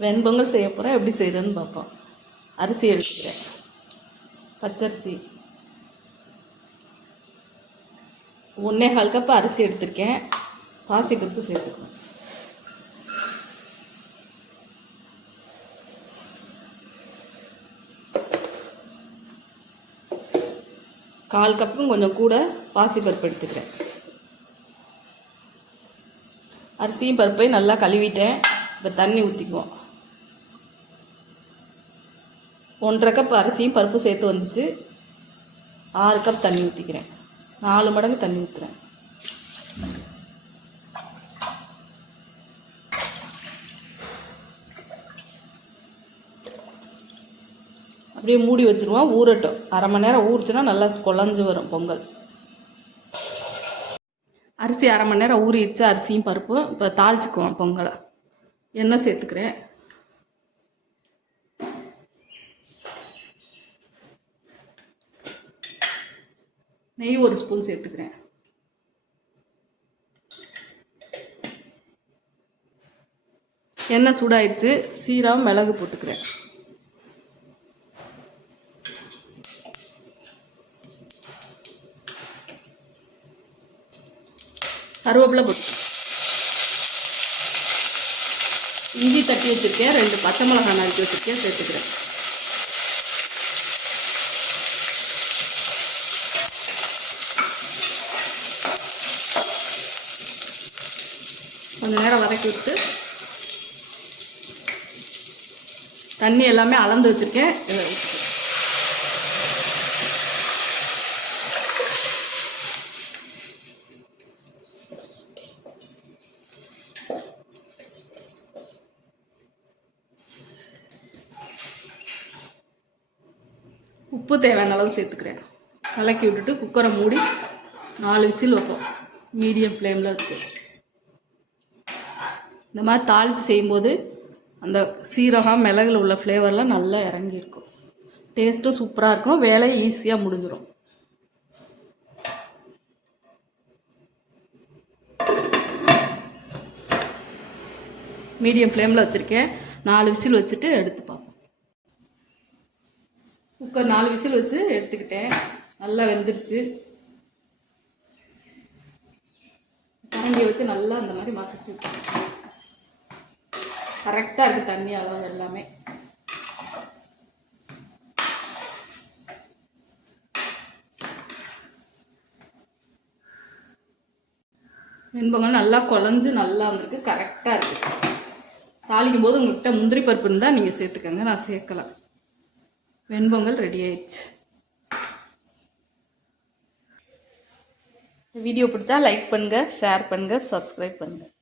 வெண்பொங்கல் செய்ய போகிறேன் எப்படி செய்கிறேன்னு பார்ப்போம். அரிசி எடுத்துக்கிறேன். பச்சரிசி. ஒன்றே கால் கப் அரிசி எடுத்திருக்கேன். பாசிப்பருப்பு சேர்த்துக்கணும். கால் கப்பும் கொஞ்சம் கூட பாசிப்பருப்பு எடுத்துக்கிறேன். அரிசியும் பருப்பையும் நல்லா கழுவிட்டேன். இப்போ தண்ணி ஊற்றிக்குவோம் ஒன்றரை கப் அரிசியும் பருப்பு சேர்த்து வந்துச்சு. ஆறு கப் தண்ணி ஊற்றிக்கிறேன் நாலு மடங்கு தண்ணி ஊற்றுறேன் அப்படியே மூடி வச்சுருவோம். ஊறட்டும். அரை மணி நேரம் ஊறிச்சுன்னா நல்லா குழஞ்சி வரும் பொங்கல். அரிசி அரை மணி நேரம் ஊறிடுச்சு. அரிசியும் பருப்பும் இப்போ தாளிச்சுக்குவோம் பொங்கலை. எண்ணெய் சேர்த்துக்கிறேன். நெய் ஒரு ஸ்பூன் சேர்த்துக்கிறேன். எண்ணெய் சூடாயிடுச்சு. சீரகம் மிளகு போட்டுக்கிறேன். கருவேப்பிலை போட்டு இஞ்சி தட்டி வச்சுருக்கேன். ரெண்டு பச்சை மிளகாய் நறுக்கி வச்சுருக்கேன். சேர்த்துக்கிறேன். கொஞ்சம் நேரம் வதக்கி விட்டு தண்ணி எல்லாமே அளந்து வச்சுருக்கேன். உப்பு தேவையான அளவு சேர்த்துக்கிறேன். கலக்கி விட்டுட்டு குக்கரை மூடி நாலு விசில் வைப்போம். மீடியம் ஃப்ளேமில் வச்சு. இந்த மாதிரி தாளித்து செய்யும்போது அந்த சீரகம் மிளகுல உள்ள ஃப்ளேவர்லாம் நல்லா இறங்கியிருக்கும். டேஸ்ட்டும் சூப்பராக இருக்கும். வேலையை ஈஸியாக முடிஞ்சிடும் மீடியம் ஃப்ளேமில் வச்சுருக்கேன். நாலு விசில் வச்சுட்டு எடுத்து பார்ப்போம். குக்கர் நாலு விசில் வச்சு எடுத்துக்கிட்டேன். நல்லா வெந்துருச்சு. கரண்டியை வச்சு நல்லா அந்த மாதிரி மசிச்சு கரெக்டாக இருக்குது தண்ணி அளவு எல்லாமே. வெண்பொங்கல் நல்லா குழஞ்சு நல்லா வந்திருக்கு கரெக்டாக இருக்குது தாளிக்கும் போது உங்கள்கிட்ட முந்திரி பருப்பு இருந்தால் நீங்கள் சேர்த்துக்கோங்க நான் சேர்க்கலாம். வெண்பொங்கல் ரெடி ஆயிடுச்சு. வீடியோ பிடிச்சா லைக் பண்ணுங்கள் ஷேர் பண்ணுங்கள் சப்ஸ்கிரைப் பண்ணுங்கள்